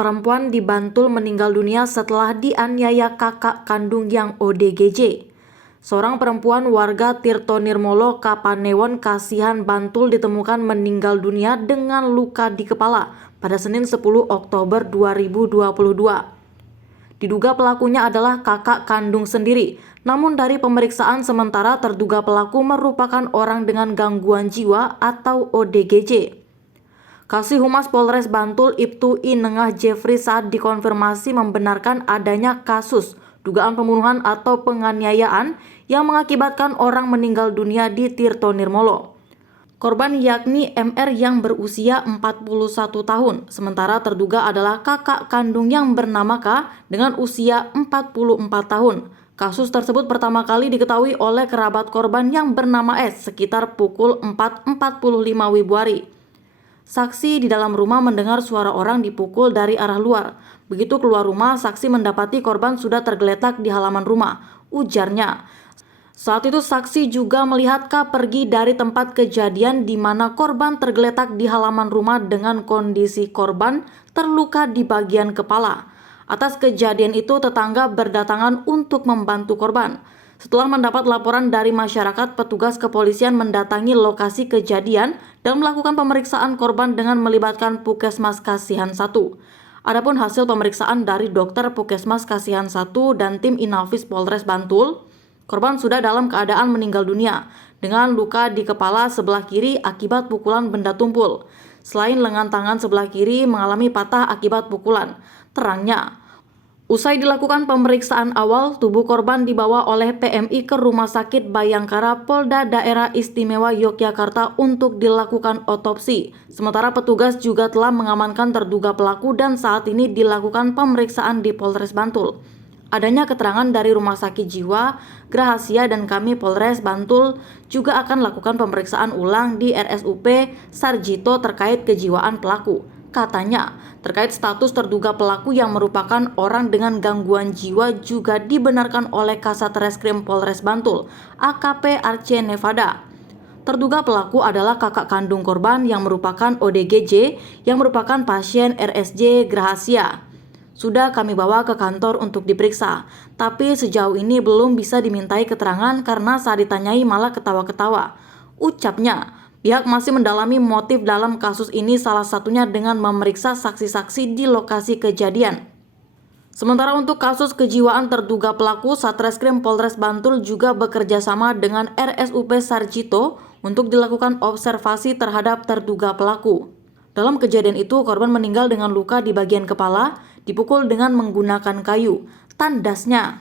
Perempuan di Bantul meninggal dunia setelah dianiaya kakak kandung yang ODGJ. Seorang perempuan warga Tirto Nirmolo, Kapanewon, Kasihan, Bantul ditemukan meninggal dunia dengan luka di kepala pada Senin 10 Oktober 2022. Diduga pelakunya adalah kakak kandung sendiri, namun dari pemeriksaan sementara terduga pelaku merupakan orang dengan gangguan jiwa atau ODGJ. Kasih Humas Polres Bantul Ibtu I Nengah Jeffrey saat dikonfirmasi membenarkan adanya kasus dugaan pembunuhan atau penganiayaan yang mengakibatkan orang meninggal dunia di Tirto Nirmolo. Korban yakni MR yang berusia 41 tahun, sementara terduga adalah kakak kandung yang bernama K dengan usia 44 tahun. Kasus tersebut pertama kali diketahui oleh kerabat korban yang bernama S sekitar pukul 4.45 Wibuari. Saksi di dalam rumah mendengar suara orang dipukul dari arah luar. Begitu keluar rumah, saksi mendapati korban sudah tergeletak di halaman rumah, ujarnya. Saat itu saksi juga melihat K pergi dari tempat kejadian di mana korban tergeletak di halaman rumah dengan kondisi korban terluka di bagian kepala. Atas kejadian itu tetangga berdatangan untuk membantu korban. Setelah mendapat laporan dari masyarakat, petugas kepolisian mendatangi lokasi kejadian dan melakukan pemeriksaan korban dengan melibatkan Puskesmas Kasihan 1. Adapun hasil pemeriksaan dari dokter Puskesmas Kasihan 1 dan tim Inafis Polres Bantul, korban sudah dalam keadaan meninggal dunia dengan luka di kepala sebelah kiri akibat pukulan benda tumpul. Selain lengan tangan sebelah kiri mengalami patah akibat pukulan. Terangnya, usai dilakukan pemeriksaan awal, tubuh korban dibawa oleh PMI ke Rumah Sakit Bayangkara Polda Daerah Istimewa Yogyakarta untuk dilakukan otopsi. Sementara petugas juga telah mengamankan terduga pelaku dan saat ini dilakukan pemeriksaan di Polres Bantul. Adanya keterangan dari Rumah Sakit Jiwa, Grahasia dan kami Polres Bantul juga akan lakukan pemeriksaan ulang di RSUP Sarjito terkait kejiwaan pelaku. Katanya, terkait status terduga pelaku yang merupakan orang dengan gangguan jiwa juga dibenarkan oleh Kasat Reskrim Polres Bantul, AKP Arce Nevada. Terduga pelaku adalah kakak kandung korban yang merupakan ODGJ yang merupakan pasien RSJ Grahasia. Sudah kami bawa ke kantor untuk diperiksa, tapi sejauh ini belum bisa dimintai keterangan karena saat ditanyai malah ketawa-ketawa. Ucapnya, pihak masih mendalami motif dalam kasus ini, salah satunya dengan memeriksa saksi-saksi di lokasi kejadian. Sementara untuk kasus kejiwaan terduga pelaku, Satreskrim Polres Bantul juga bekerja sama dengan RSUP Sarjito untuk dilakukan observasi terhadap terduga pelaku. Dalam kejadian itu, korban meninggal dengan luka di bagian kepala, dipukul dengan menggunakan kayu. Tandasnya,